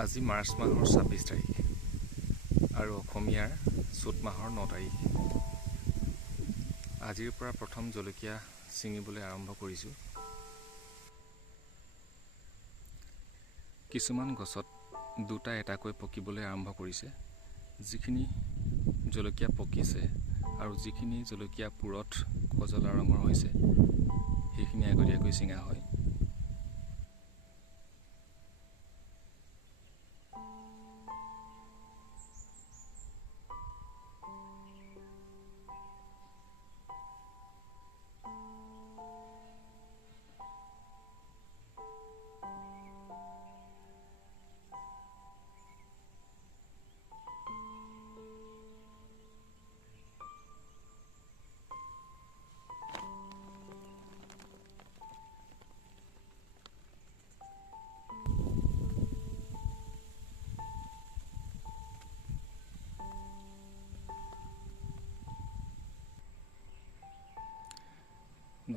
আজি মাৰ্চ মাহৰ 26 তাৰিখ আৰু অসমীয়াৰ চ'ত মাহৰ 9 তাৰিখ। আজিৰ পৰা প্ৰথম জলকীয়া ছিঙিবলৈ আৰম্ভ কৰিছোঁ। কিছুমান গছত দুটা এটাকৈ পকিবলৈ আৰম্ভ কৰিছে। যিখিনি জলকীয়া পকিছে আৰু যিখিনি জলকীয়া পুৰত কজলা ৰঙৰ হৈছে সেইখিনি আগতীয়াকৈ ছিঙা হয়।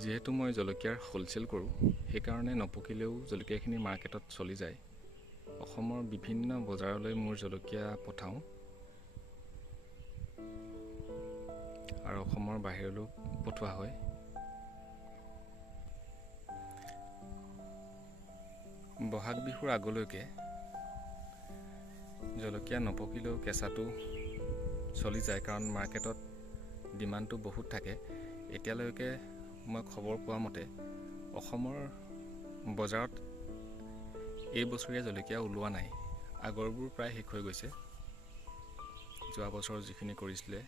যিহেতু মই জলকীয়াৰ হোলচেল কৰোঁ, সেইকাৰণে নপকিলেও জলকীয়াখিনি মাৰ্কেটত চলি যায়। অসমৰ বিভিন্ন বজাৰলৈ মোৰ জলকীয়া পঠাওঁ আৰু অসমৰ বাহিৰলৈও পঠোৱা হয়। বহাগ বিহুৰ আগলৈকে জলকীয়া নপকিলেও কেঁচাটো চলি যায়, কাৰণ মাৰ্কেটত ডিমাণ্ডটো বহুত থাকে। এতিয়ালৈকে মই খবৰ পোৱা মতে অসমৰ বজাৰত এই বছৰীয়া জলকীয়া ওলোৱা নাই। আগৰবোৰ প্ৰায় শেষ হৈ গৈছে। যোৱা বছৰ যিখিনি কৰিছিলে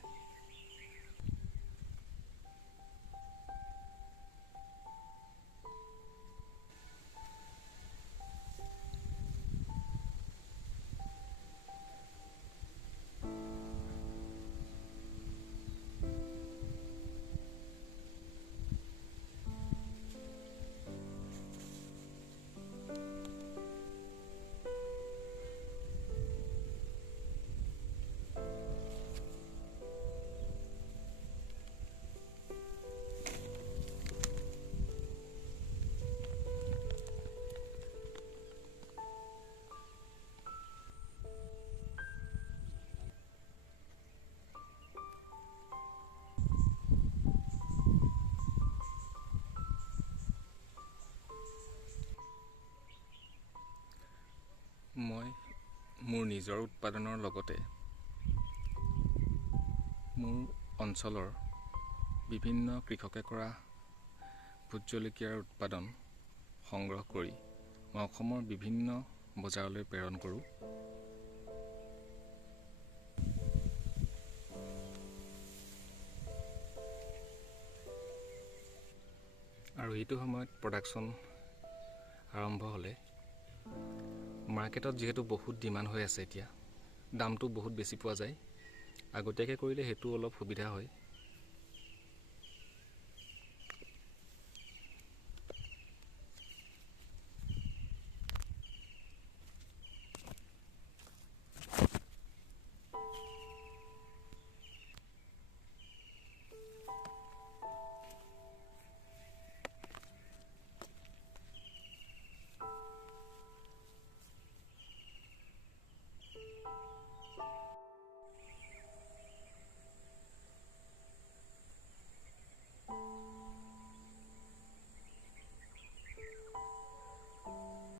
মই মোৰ নিজৰ উৎপাদনৰ লগতে মোৰ অঞ্চলৰ বিভিন্ন কৃষকে কৰা ভোট জলকীয়াৰ উৎপাদন সংগ্ৰহ কৰি মই অসমৰ বিভিন্ন বজাৰলৈ প্ৰেৰণ কৰোঁ। আৰু এইটো সময়ত প্ৰডাকশ্যন আৰম্ভ হ'লে মাৰ্কেটত যিহেতু বহুত ডিমাণ্ড হৈ আছে, এতিয়া দামটো বহুত বেছি পোৱা যায়। আগতীয়াকৈ কৰিলে সেইটো অলপ সুবিধা হয়।